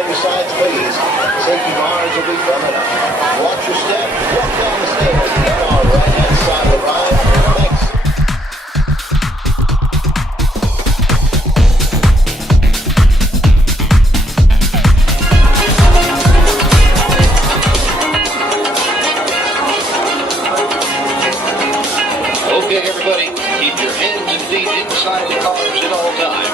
by your sides, please. Safety bars will be coming up. Watch your step. Walk down the stairs. Get on the right-hand side of the ride. Thanks. Okay, everybody, keep your hands and feet inside the cars at all times.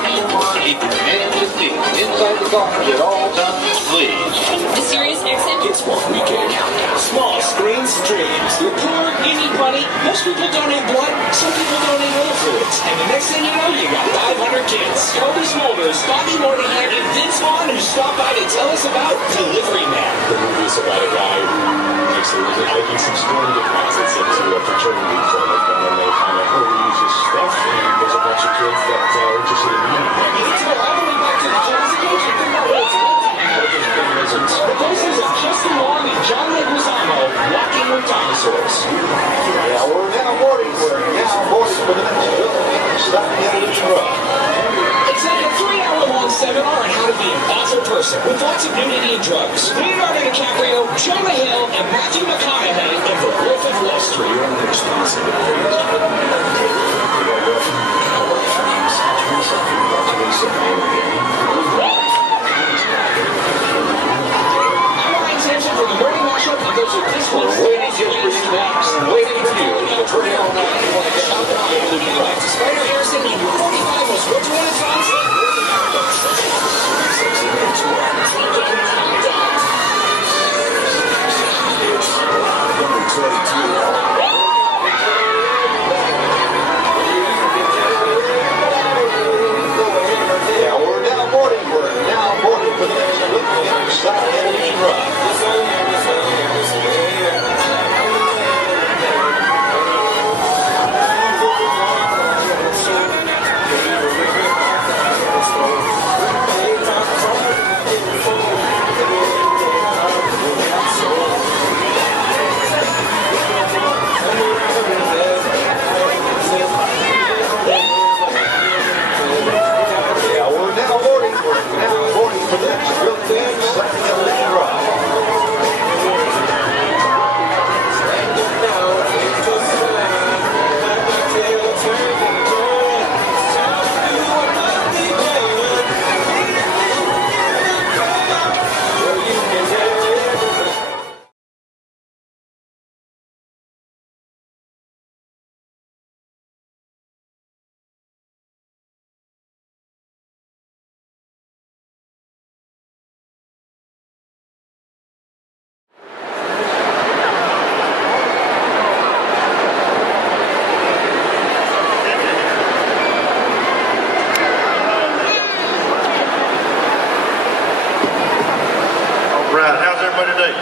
Keep your hands and feet inside the cars at all times, please. The Sirius XM It's one weekend countdown. Small screen streams. You're poor, you need money. Most people donate blood. Some people donate oil fluids. And the next thing you know, you got 500 kids. Toby Smulders, Bobby Moynihan, and Vince Vaughn, who stopped by to tell us about Delivery Man. The movie's about a guy who makes making some storm deposits into a fraternity clinic, and then they kind of overuse his stuff, and there's a bunch of kids that are interested in meeting him. Let's go all the way back to the classic age and think about what it's like to hang out with big lizards. The voices of Justin Long and John Leguizamo walking with dinosaurs. Yeah, we're now boarding. We're now boarding for the next building. Stop the evolution run. It's like a 3-hour-long seminar on how to be an awful person with lots of nudity and drugs. Leonardo DiCaprio, Jonah Hill, and Matthew McConaughey in The Wolf of Wall Street. You're only responsible for attention for the morning mashup that goes with this one. Waiting for you. Turn it all night. You want to get out there, including back to Spider Harrison and your 45 most rotated fans. Yeah, we're now boarding. We're now boarding for the next building. Stop the evolution run. Yeah, we're now boarding. We're now boarding for the next building. Stop the evolution run. Right, how's everybody today?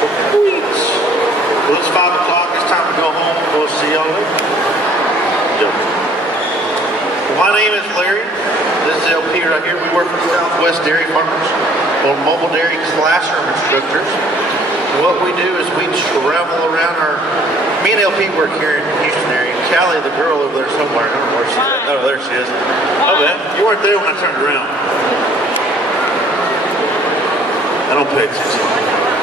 Sweet. Well, it's 5 o'clock. It's time to go home. We'll see y'all later. Joking. Well, my name is Larry. This is LP right here. We work for Southwest Dairy Farmers or mobile dairy classroom instructors. And what we do is we travel around me and LP work here in the Houston area. Callie, the girl over there somewhere. I don't know where she's at. Oh, there she is. Oh, man. You weren't there when I turned around. I don't pay attention.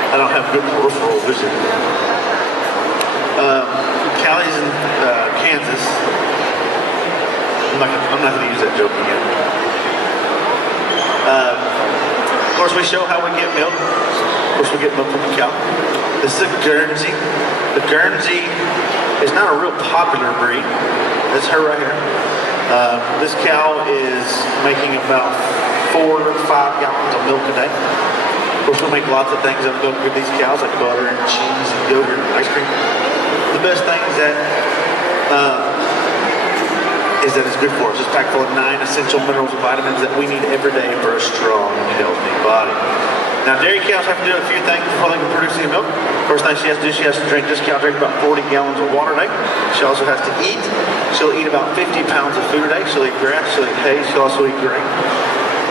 I don't have good peripheral vision. Callie's in Kansas. I'm not going to use that joke again. Of course, we show how we get milk. Of course, we get milk from the cow. This is a Guernsey. The Guernsey is not a real popular breed. That's her right here. This cow is making about 4 to 5 gallons of milk a day. Of course, we make lots of things that go with these cows, like butter and cheese and yogurt and ice cream. The best thing is that it's good for us. It's packed full of 9 essential minerals and vitamins that we need every day for a strong and healthy body. Now, dairy cows have to do a few things before they can produce any milk. First thing she has to do, she has to drink. This cow drinks about 40 gallons of water a day. She also has to eat. She'll eat about 50 pounds of food a day. She'll eat grass, she'll eat hay, she'll also eat grain.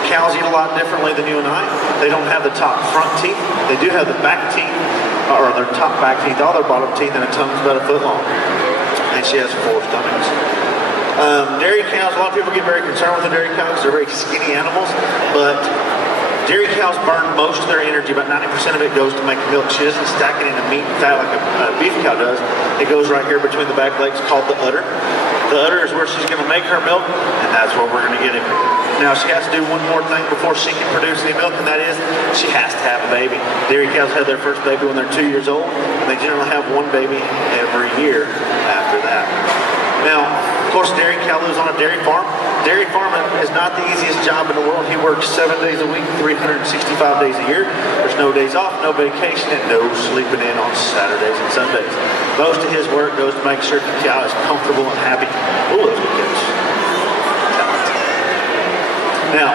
Cows eat a lot differently than you and I. They don't have the top front teeth. They do have the back teeth, or their top back teeth, all their bottom teeth, and a tongue's about a foot long. And she has 4 stomachs. Dairy cows, a lot of people get very concerned with the dairy cows. They're very skinny animals, but dairy cows burn most of their energy. About 90% of it goes to make milk. She doesn't stack it into meat and fat like a beef cow does. It goes right here between the back legs, called the udder. The udder is where she's going to make her milk, and that's where we're going to get it. Now, she has to do one more thing before she can produce any milk, and that is she has to have a baby. Dairy cows have their first baby when they're 2 years old, and they generally have one baby every year after that. Now, of course, dairy cow lives on a dairy farm. Dairy farming is not the easiest job in the world. He works 7 days a week, 365 days a year. There's no days off, no vacation, and no sleeping in on Saturdays and Sundays. Most of his work goes to make sure the cow is comfortable and happy. Ooh, that's a good catch. Now,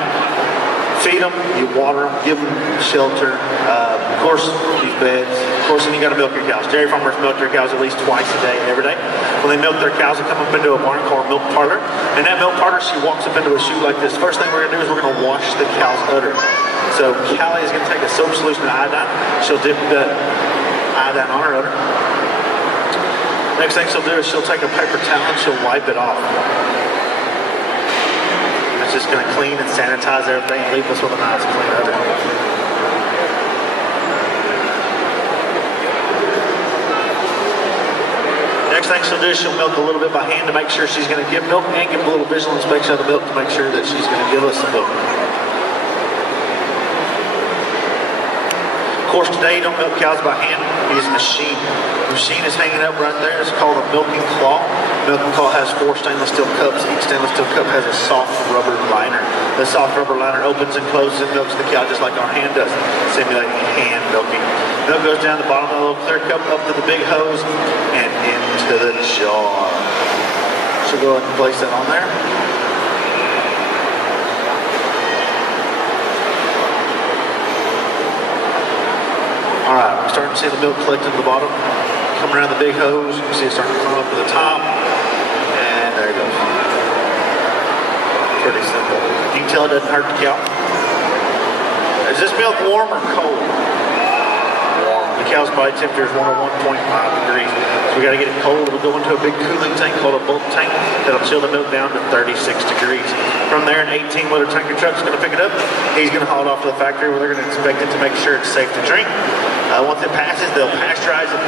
feed them, you water them, give them shelter. Of course, these beds. Of course, then you got to milk your cows. Dairy farmers milk their cows at least twice a day, every day. When they milk their cows, they come up into a barn called a milk parlor. And that milk parlor, she walks up into a chute like this. First thing we're going to do is we're going to wash the cow's udder. So Callie is going to take a soap solution of iodine. She'll dip the iodine on her udder. Next thing she'll do is she'll take a paper towel and she'll wipe it off. It's just going to clean and sanitize everything and leave us with a nice clean udder. Next thing she'll do is she'll milk a little bit by hand to make sure she's going to give milk, and give a little visual inspection of the milk to make sure that she's going to give us some milk. Of course, today you don't milk cows by hand, you use a machine. The machine is hanging up right there. It's called a milking claw. The milking claw has 4 stainless steel cups. Each stainless steel cup has a soft rubber liner. The soft rubber liner opens and closes and milks the cow just like our hand does, simulating hand milking. Milk goes down the bottom of the little clear cup, up to the big hose, and into the jar. So go ahead and place that on there. Alright, we're starting to see the milk collecting to the bottom. Coming around the big hose, you can see it starting to come up to the top. And there it goes. Pretty simple. You can tell it doesn't hurt the cow. Is this milk warm or cold? Warm. The cow's body temperature is 101.5 degrees. So we got to get it cold. We'll go into a big cooling tank called a bulk tank that'll chill the milk down to 36 degrees. From there, an 18-wheeler tanker truck is going to pick it up. He's going to haul it off to the factory where they're going to inspect it to make sure it's safe to drink. Once it passes, they'll pasteurize it,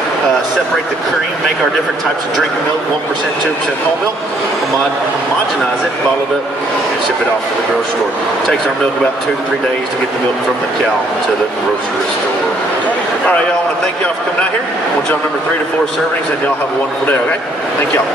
separate the cream, make our different types of drinking milk, 1%, 2% whole milk, homogenize it, bottle it up, and ship it off to the grocery store. It takes our milk about 2 to 3 days to get the milk from the cow to the grocery store. All right, y'all, I want to thank y'all for coming out here. I want y'all to remember 3 to 4 servings, and y'all have a wonderful day, okay? Thank y'all.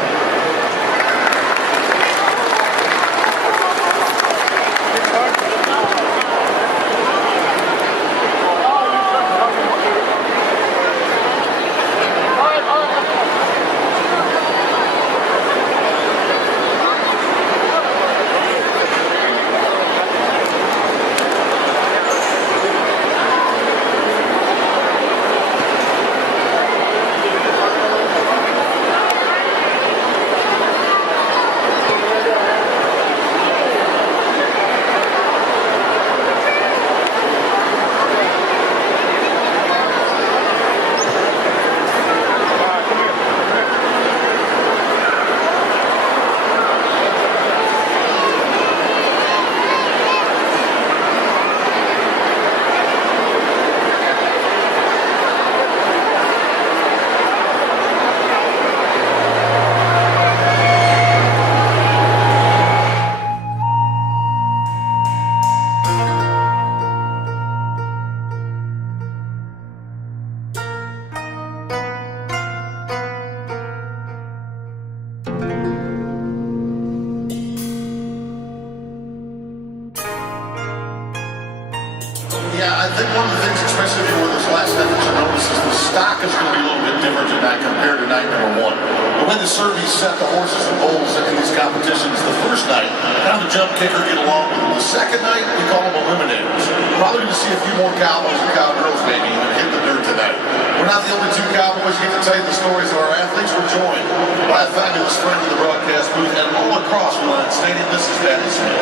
Yeah, I think one of the things, especially for this last night that you notice, is the stock is going to be a little bit different tonight compared to night number 1. The way the Serbies set the horses and bulls in these competitions, the first night, how the jump kicker get along with them. The second night, we call them eliminators. Probably going to see a few more cowboys and cowgirls maybe even hit the dirt tonight. We're not the only 2 cowboys here to tell you the stories of our athletes. We're joined by a fabulous friend of the broadcast booth and all across Reliance Stadium. This is Danny Smith.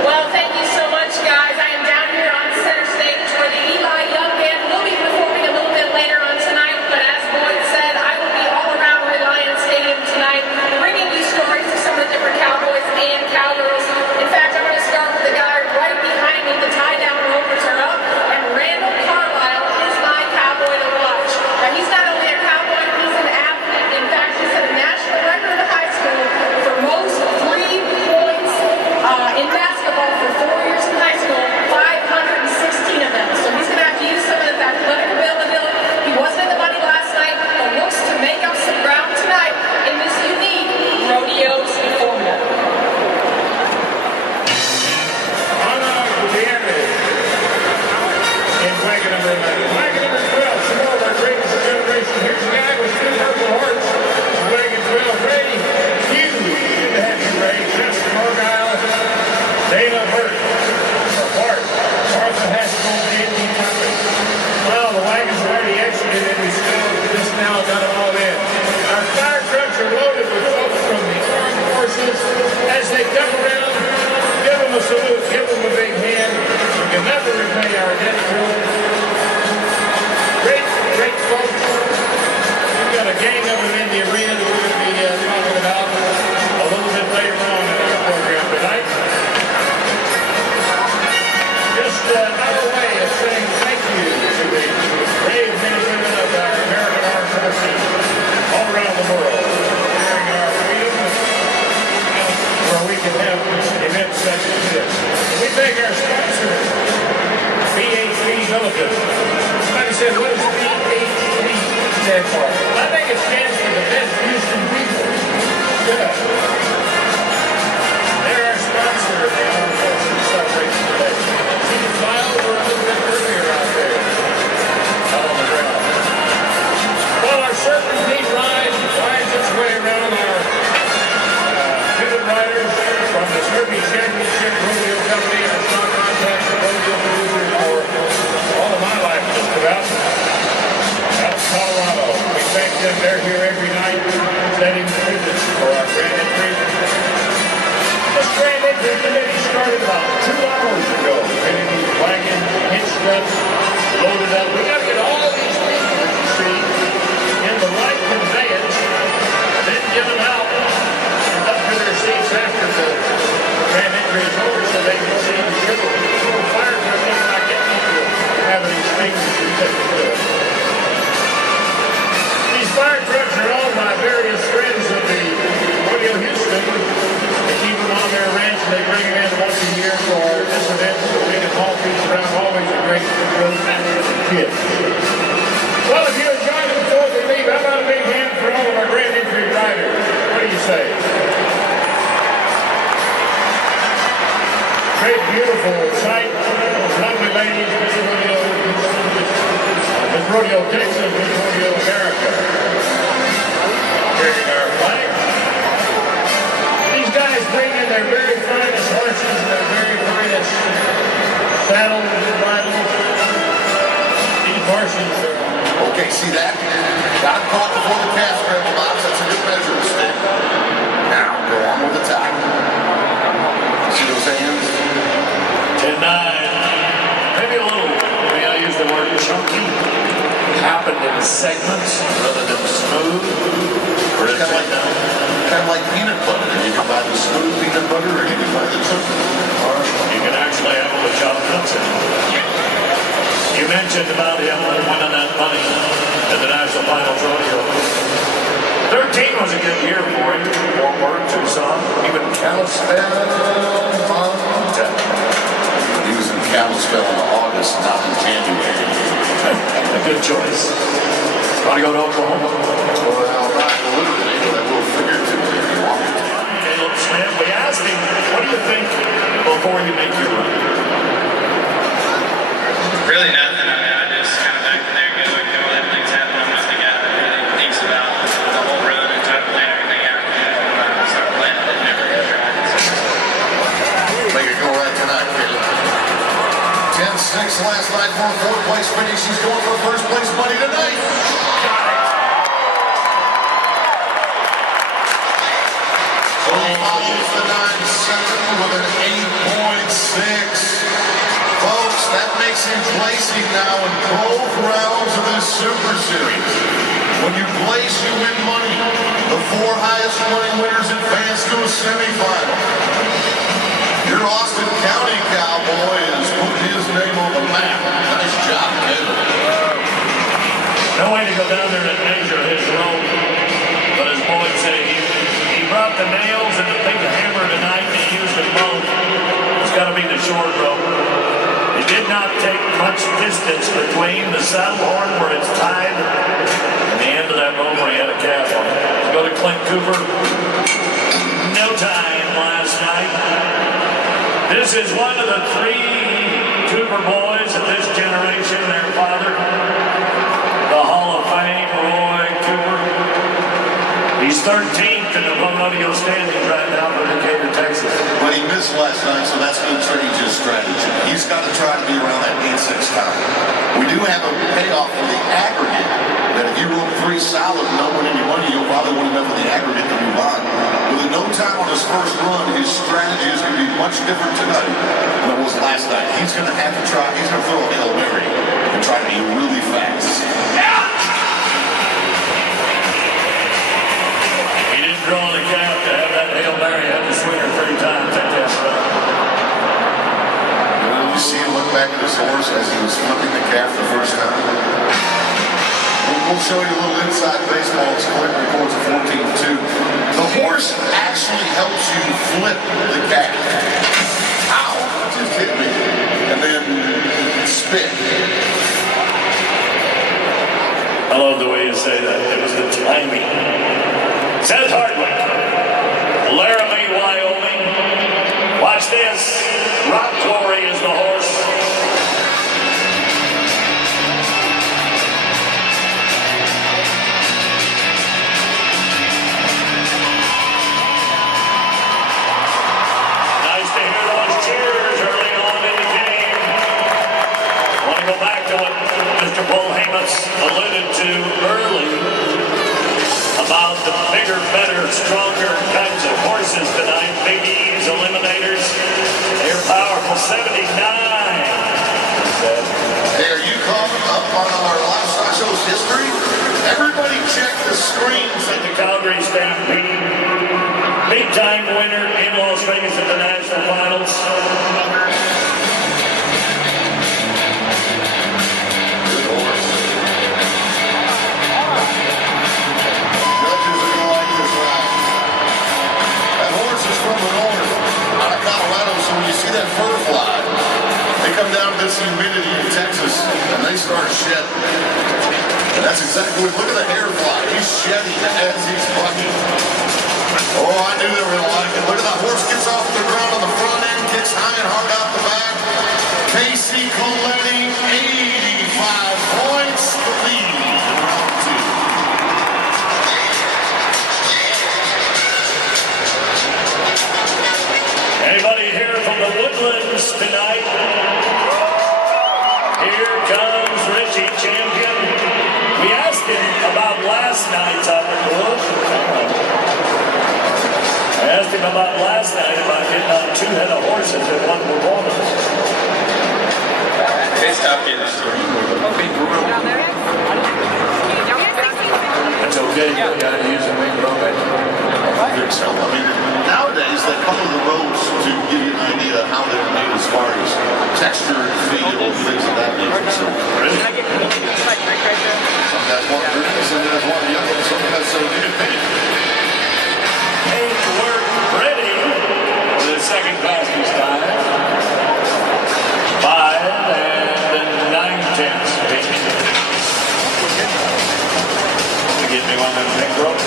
Well, thank you so much, guys. I am down here on center stage where the Eli Young Band will be performing a little bit later on tonight, but as Boyd said, I will be all around Reliance Stadium tonight, bringing you stories of some of the different cowboys in basketball for 4 years in high school, 516 of them. So he's going to have to use some of his athletic ability. He wasn't in the money last night, but looks to make up some ground tonight in this unique rodeos formula. Wagon number 12, Simone, our greatest generation. Here's a guy with two purple hearts. Wagon 12, Ray Hughes. Good to have you, Ray. Chester Argyle, Dana Hurt, Martha Haskell, Andy Thomas. Well, the wagons are already exited, and we still just now got them all in. Our fire trucks are loaded with folks from the armed forces. As they come around, give them a salute, give them a big hand. We can never repay our debt to them. Great folks. We've got a gang of them in the arena that we're going to be talking about a little bit later on in our program tonight. Just another way of saying thank you to the brave men and women of our American Armed Forces all around the world, sharing our freedom where we can have events such as this. We thank our sponsor, BHP Militant. Somebody said, what does BHP stand for? I think it stands for the best Houston people. Good. They're our sponsor of the Armed Forces celebration today. See the files were a little bit earlier out there. Out on the ground. Well, our serpentine ride finds its way around our pivot riders from the Derby Championship Rodeo Company, our strong contacts and rodeo producers for all of my life, just about. Out of Colorado. We thank them. They're here every night setting the visits for our grand entry. This grand entry committee started about 2 hours ago. Getting these wagons hitched up, loaded up. We got to get all these people that you see in the right conveyance, then get them out up to their seats after the grand entry is over so they can see the ship. The fire truck looks like it people have any statements to take to it. These fire trucks are owned by various friends of the Rodeo Houston. They keep them on their ranch and they bring them in once a year for this event. So we can haul these around, always a great road match for the kids. Well, if you enjoyed it before we leave, how about a big hand for all of our grand entry riders? What do you say? Great, beautiful sight. Those lovely ladies, Miss Rodeo Texas, Miss Rodeo America. Carrying our flag. These guys bring in their very finest horses, their very finest saddles and bridles. These horses are... Okay, see that? Got him caught before the calf grab the box. That's a good measuring stick. Now, go on with the tack. See those hands? 10-9. Maybe a little, may I use the word chunky? Happened in segments rather than smooth. Or it's kind of like peanut butter. You can buy the smooth peanut butter or you can buy the chunky. You can actually have it with chocolates. You mentioned about him winning that money at the National Finals Rodeo. 13 was a good year for him. Fort Worth, Tucson, even Kalispell, Montana. He was in Kalispell in August, not in January. A good choice. Want to go to Oklahoma? Well, not literally, but I will figuratively if you want me to. Caleb Smith, we asked him, what do you think before you make your run? Really nothing. I mean, I just kind of back in there going, everything's happening. I'm nothing out. Really thinks about the whole run and try to plan everything out. Start planning it, never get right. Make it go right tonight, Caleb. 10-6 last night for a fourth place finish. He's going for first place money tonight. Got it. So he follows the 9-7 with an 8.6. Folks, that makes him placing now in both rounds of this Super Series. When you place, you win money. The 4 highest money winners advance to a semifinal. Your Austin County cowboy has put his name on the map. Nice job, kid. No way to go down there and measure his road. But as Boyd said, he brought the nails and the big hammer tonight and he used them both. short rope. It did not take much distance between the saddle horn where it's tied and the end of that rope where he had a calf on it. Go to Clint Cooper. No time last night. This is one of the 3 Cooper boys of this generation, their father, the Hall of Fame, Roy Cooper. He's 13th in the Rodeo standings right now for Decatur, Texas. But he missed last night, so that's going to change his strategy. He's got to try to be around that 8-6 time. We do have a payoff for the aggregate, that if you roll 3 solid and don't win any money, you'll probably win enough of the aggregate to move on. With no time on his first run, his strategy is going to be much different tonight than it was last night. He's going to have to try, he's going to throw a Hail Mary and try to be really fast. He didn't draw the calf to have that Hail Mary, had to swing her 3 times. You see him look back at his horse as he was flipping the calf the first time. We'll show you a little inside baseball. This Clint records a 14-2. The horse actually helps you flip the calf. Ow! Just hit me. And then spin. I love the way you say that. It was the timing. Seth Hardwick, Laramie, Wyoming. Watch this. Rock Quarry is the horse. Nice to hear those cheers early on in the game. I want to go back to what Mr. Paul Hamas alluded to early about the bigger, better, stronger kinds of horses tonight. Big E's, Eliminators. They're powerful. 79. Hey, are you caught up on our livestock show's history? Everybody check the screens at the Calgary Stampede. Big time winner in Las Vegas at the National Finals. Good horse. Judges are going to like this ride. That horse is from the north, out of Colorado, so when you see that fur fly, they come down to this humidity in Texas, and they start shedding. And that's exactly, look at the hair fly. He's shedding as he's bucking. Oh, I knew they were going to like it. Look at that horse gets off the ground on the front end, kicks high and hard out the back. Casey Coletti, 85 points, the lead in round 2. Anybody here from the Woodlands tonight? Here comes Richie Champion. We asked him about last night's I asked him about last night about getting on 2 head of horses and one performance. They stopped getting us. That's okay. You gotta use a big rope. So, I mean, nowadays they couple the ropes to give you an idea of how they're made as far as texture and feel and things of that nature. So, Really? some guys want dirty, some guys want yellow, some guys say Page work ready for the second fastest time. 5 9/10. You get me one of them big ropes?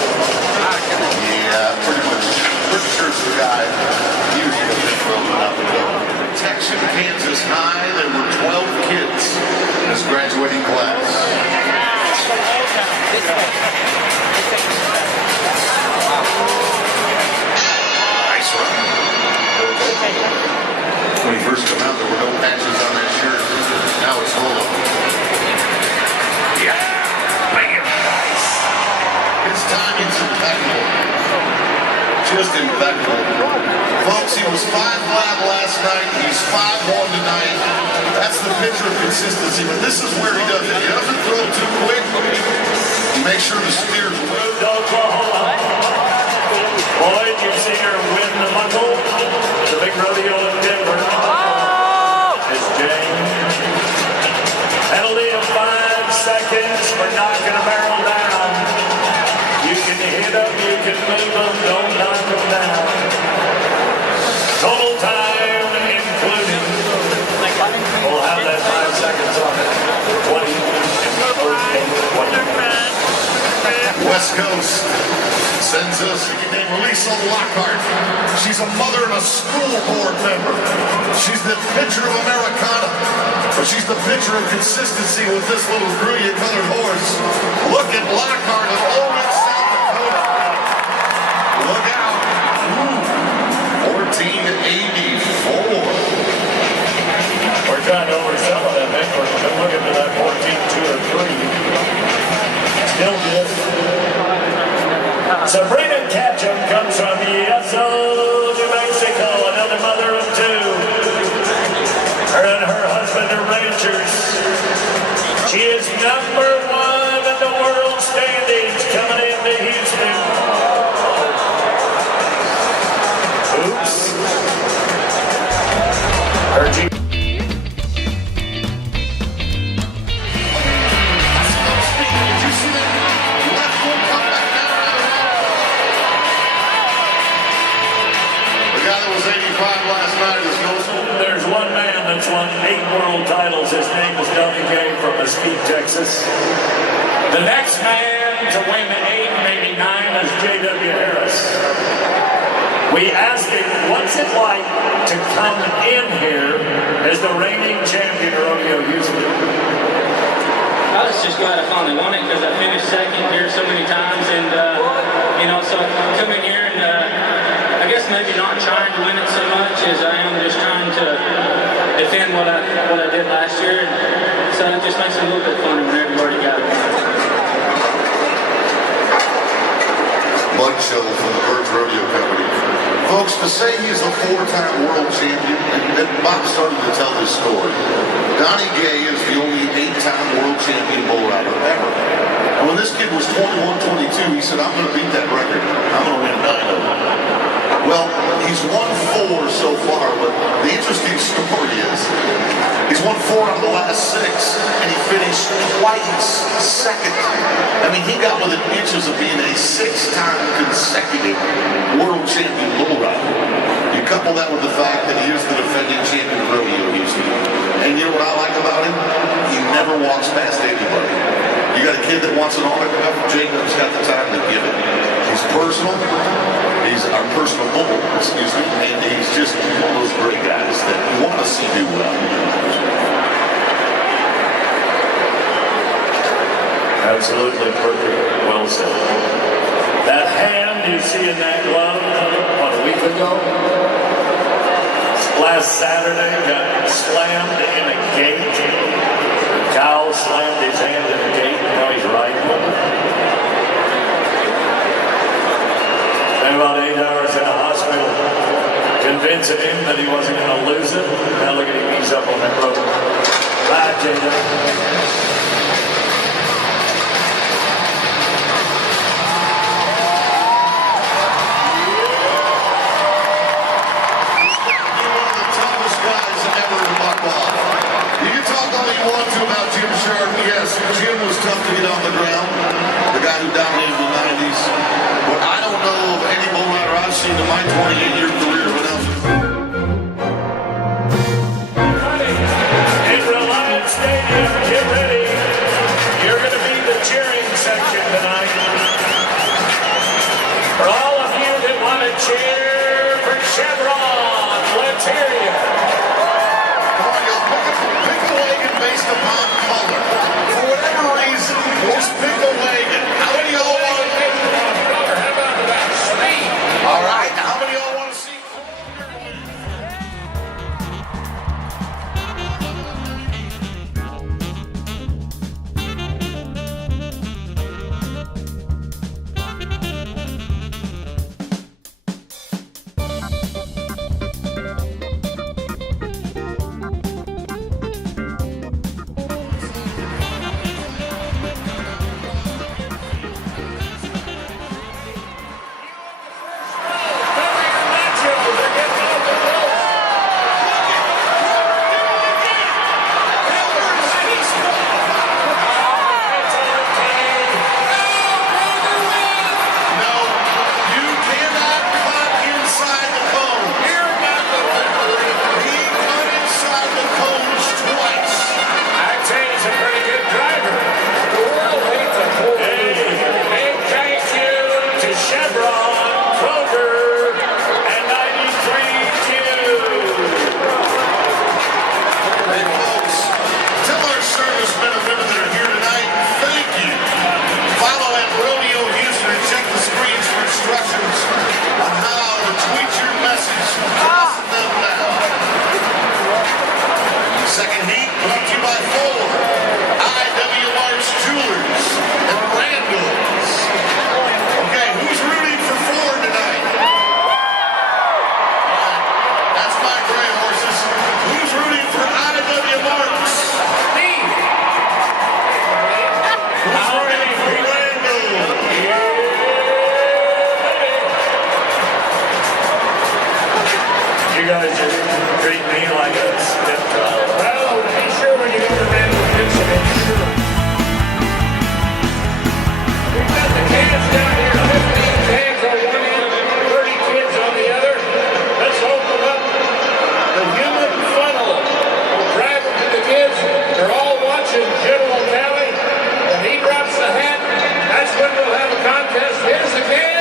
yeah, pretty much. Pretty sure it's the guy usually a big rope out the door. Protection Kansas High, there were 12 kids in this graduating class. Nice run. When he first came out, there were no patches on that shirt. Now it's full of them. Yeah. Bam. Nice. His timing's impeccable. Just impeccable. Folks, he was 5 flat last night. He's 5-1 tonight. That's the picture of consistency. But this is where he does it. He doesn't throw too quick. He makes sure the steers Moved to Oklahoma. Boyd, you've seen her win the Muckle, the big rodeo in Denver. It's James. Penalty of 5 seconds for knocking a barrel down. You can hit them, you can move them, don't knock them down. Total time, including Coast sends us named Lisa Lockhart. She's a mother and a school board member. She's the picture of Americana, but she's the picture of consistency with this little brilliant-colored horse. Look at Lockhart of Owen, South Dakota. Look out. Ooh, 1484. We're trying to oversell it, I think. We're looking at that 14-2 or 3. Still good. Sabrina Ketchum comes from Yeso, New Mexico, another mother of two. Her and her husband are ranchers. She is number 1 in the world standings coming into Houston. Oops. Her G There's one man that's won 8 world titles. His name is W.J. from Mesquite, Texas. The next man to win 8, maybe 9, is J.W. Harris. We asked him, what's it like to come in here as the reigning champion of Rodeo Houston? I was just glad I finally won it because I finished second here so many times, and so I come in here and I guess maybe not trying to win it so much as I am just trying to defend what I did last year, and so it just makes it a little bit funny when everybody got it. Mud Shovel from the Birds Rodeo Company. Folks, to say he's a 4-time world champion, and Bob started to tell this story. Donnie Gay is the only 8-time world champion bull rider ever. And when this kid was 21-22, he said, I'm going to beat that record. I'm going to win 9 of them. Well, he's won 4 so far, but the interesting story is he's won 4 out of the last 6, and he finished twice second. I mean, he got within inches of being a 6-time consecutive world champion bull rider. You couple that with the fact that he is the defending champion of Rodeo Houston. And you know what I like about him? He never walks past anybody. You got a kid that wants an autograph, Jacob's got the time to give it. He's personal. He's our personal bull, and he's just one of those great guys that you want to see do well. Absolutely perfect. Well said. That hand you see in that glove, what, a week ago? Last Saturday got slammed in a gate. Kyle slammed his hand in a gate, and now he's riding with it. Spent about 8 hours in a hospital convincing him that he wasn't going to lose it. Now look at him, he's up on that road. Bye, J.W. Jim was tough to get on the ground, the guy who dominated the 90s. But I don't know of any bull rider I've seen in my 28-year career without. In Reliance Stadium, get ready. You're going to be the cheering section tonight. For all of you that want to cheer for Chevron, let's hear you. Come on, you'll pick a wagon based upon color. For whatever reason, just pick a wagon. How many of y'all want to pick color? How about speed? All right, how many of y'all want to see? You guys just treat me like a stepchild. Well, be sure when you go to Rodeo Houston, be sure. We've got the cans down here, 15 cans on one end, 30 kids on the other. Let's open up the human funnel. We'll drive them to the kids. They're all watching General Tally. When he drops the hat, that's when we'll have a contest. Here's the cans.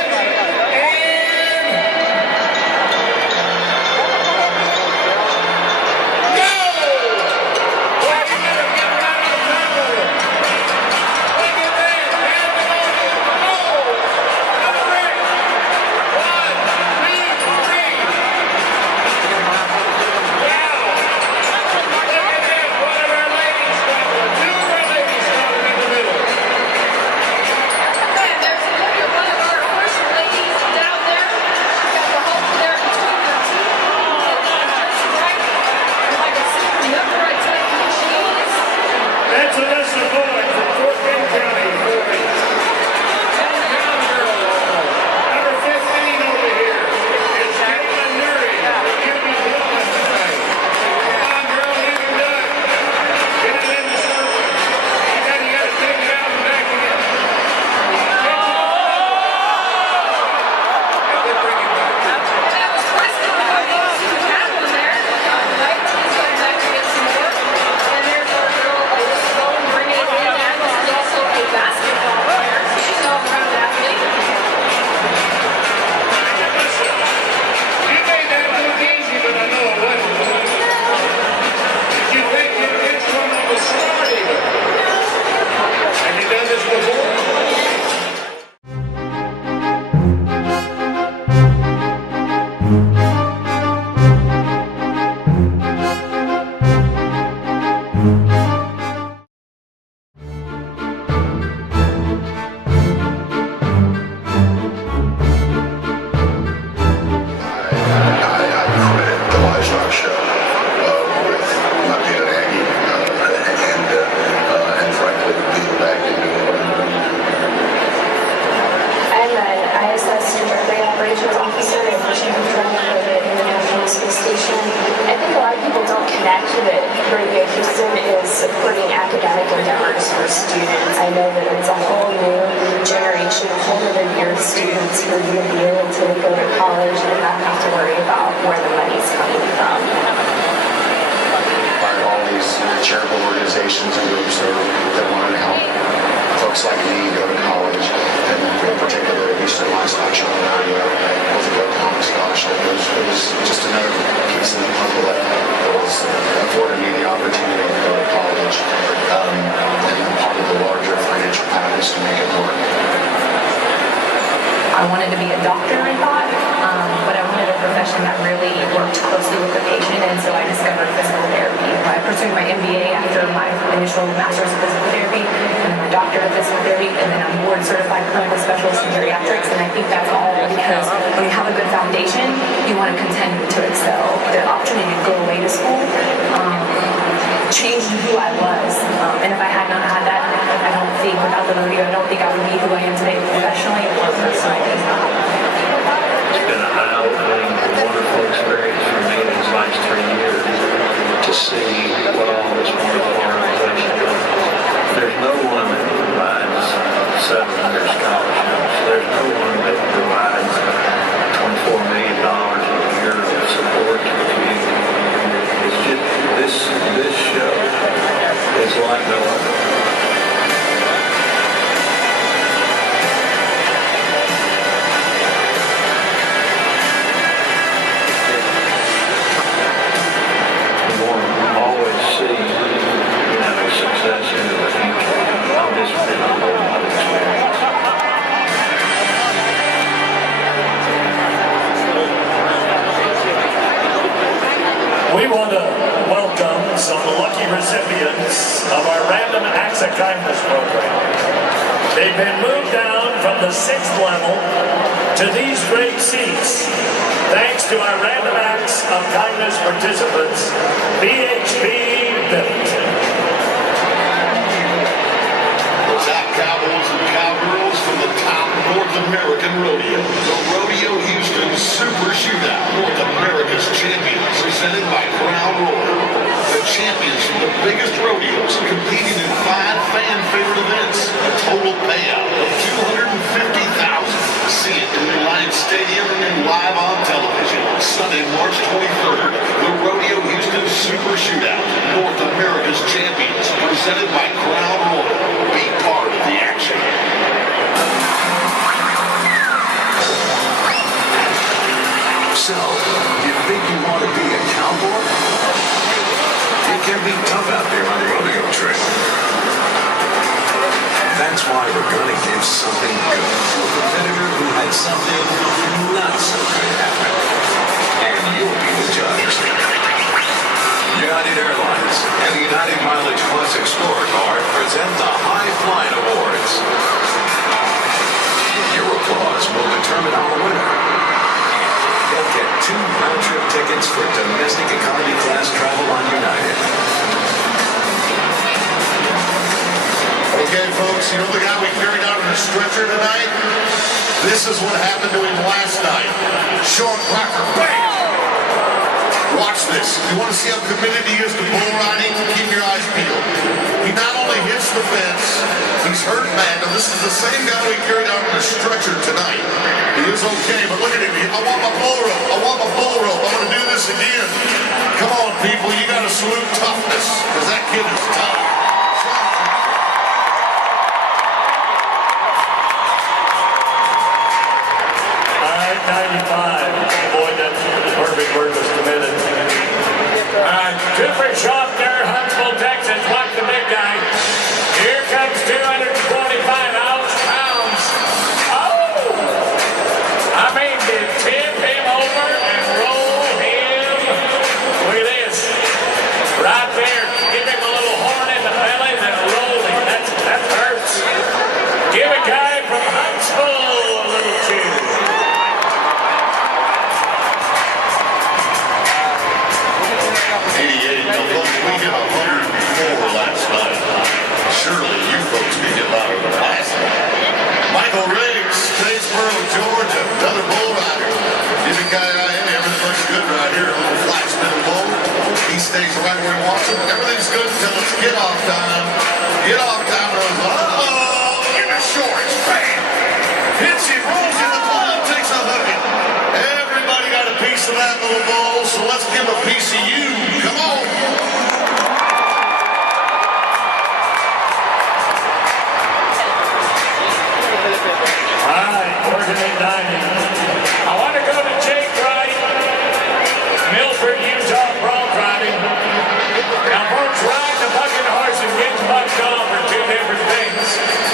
Rodeo Houston is supporting academic endeavors for students. I know that it's a whole new generation, a whole other year of students who are going to be able to go to college and not have to worry about where the money's coming from. By all these charitable organizations and groups that want to help folks like me go to college, and in particular the Houston Livestock Show and Rodeo with the Comic Scholarship. It was just another piece of the puzzle that was afforded me the opportunity to go to college, and part of the larger financial package to make it work. I wanted to be a doctor, I thought, but I wanted a profession that really worked closely with the patient, and so I discovered physical therapy. I pursued my MBA after my initial master's of physical therapy, and then my doctorate of physical therapy, and then I'm board certified clinical specialist in geriatrics, and I think that's all because when you have a good foundation, you want to continue to excel. The opportunity to go away to school changed who I was, and if I had not had that, I don't think without the rodeo, I don't think I would be who I am today professionally or personally. It's been an eye-opening, wonderful experience for me in these last 3 years to see what all this wonderful organization does. There's no one that provides 700 scholarships. There's no one that provides $24 million a year of support to the community. It's just, this show is like no other. Success into the future. I'm just been a whole lot of experience. We want to welcome some lucky recipients of our Random Acts of Kindness program. They've been moved down from the 6th level to these great seats, thanks to our Random Acts of Kindness participants, BHP Bennett. Cowboys and cowgirls from the top North American rodeo. The Rodeo Houston Super Shootout, North America's champion. biggest rodeos, competing in 5 fan-favorite events. A total payout of $250,000. See it in Reliance Stadium and live on television. Sunday, March 23rd, the Rodeo Houston Super Shootout. North America's champions, presented by Crown Royal. Be part of the action. So, you think you want to be a cowboy? It can be tough out there on the rodeo trail. That's why we're going to give something good to a competitor who had something not so good happen. And you'll be the judge. United Airlines and the United Mileage Plus Explorer Card present the High Flying Awards. Your applause will determine our winner. You'll get 2 round-trip tickets for domestic economy class travel on United. Okay, folks, you know the guy we carried out on a stretcher tonight? This is what happened to him last night. Sean Crocker, bam! Watch this. You want to see how committed he is to bull riding? Keep your eyes peeled. He not only hits the fence, he's hurt bad. Now, this is the same guy we carried out on a stretcher tonight. He is okay, but look at him. I want my bull rope. I want my bull rope. I want to do this again. Come on, people. You got to salute toughness, because that kid is tough. All right, 95. Boy, that perfect word was committed. All right, Cooper Schaffner, Huntsville, Texas. Watch the big guy. Here comes 225 pounds. Oh! I mean, to tip him over and roll him. Look at this. Right there. Give him a little horn in the belly and then roll him. That hurts. Give a guy from Huntsville a little cheer. 88. Now, folks, we hit 104 last night. Surely you folks can get louder than last night. Michael Riggs, Statesboro, Georgia, another bull rider. Give a guy everything looks good right here. A little flat spin bull. He stays right where he wants it. Everything's good until it's get off time. Get off time. Uh-oh! In the shorts. Bam! Hits him, rolls in the bull, takes a hooking. Everybody got a piece of that little bull, so let's give a piece of you. Come on. All right, working at dining. I want to go to Jake Wright, Milford, Utah, bronc riding. Now, folks, riding a bucking horse and getting bucked off are 2 different things.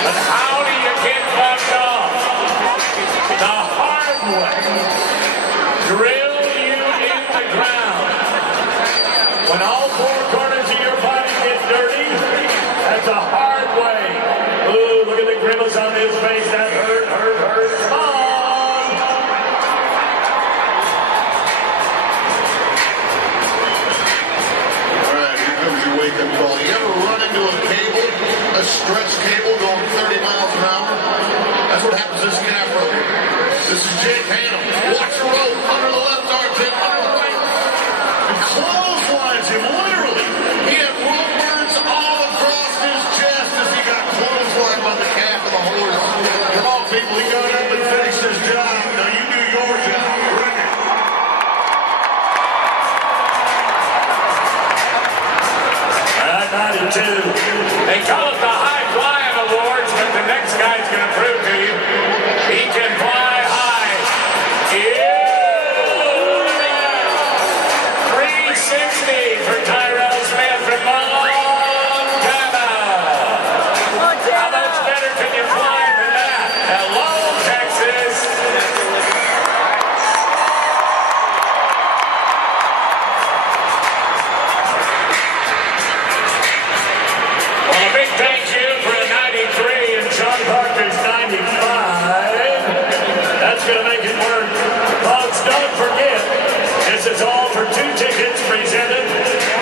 But how do you get bucked off? The hard way. Drill you in the ground. When all 4 corners of your body get dirty, that's a hard way. Ooh, look at the grimace on his face. That hurt, hurt, hurt. Come on! All right, here comes your wake-up call. You ever run into a cable, a stretch cable going 30 miles an hour? That's what happens to this calf right here. This is Jake Hannum. Watch the rope under the left armpit, under the right. And clotheslines him, literally. He had rope burns all across his chest as he got clotheslined by the calf of the horse. Come on, people. He got up and finished his job. Now you do your job. Bring it. At 92. They call it the High Flying Awards, but the next guy's going to prove to you he can fly high. Yeah! 360 for Tyrell Smith from Montana. How much better can you fly than that? Hello, Texas. Well, a big thank you for a 93 and Sean Parker's 95. That's going to make it work. Folks, don't forget, this is all for 2 tickets presented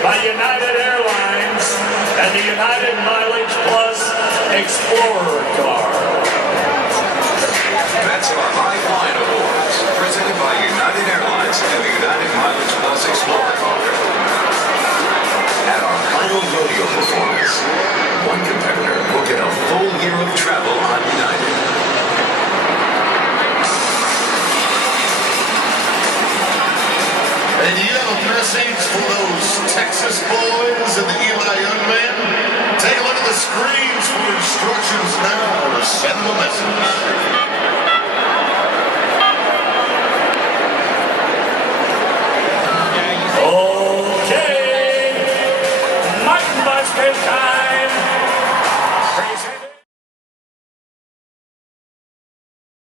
by United Airlines and the United Mileage Plus Explorer Card. That's our High Flying Awards, presented by United Airlines and the United Mileage Plus Explorer Card. At our final rodeo And do you have a message for those Texas boys and the Eli young man? Take a look at the screens for instructions now to send them a message.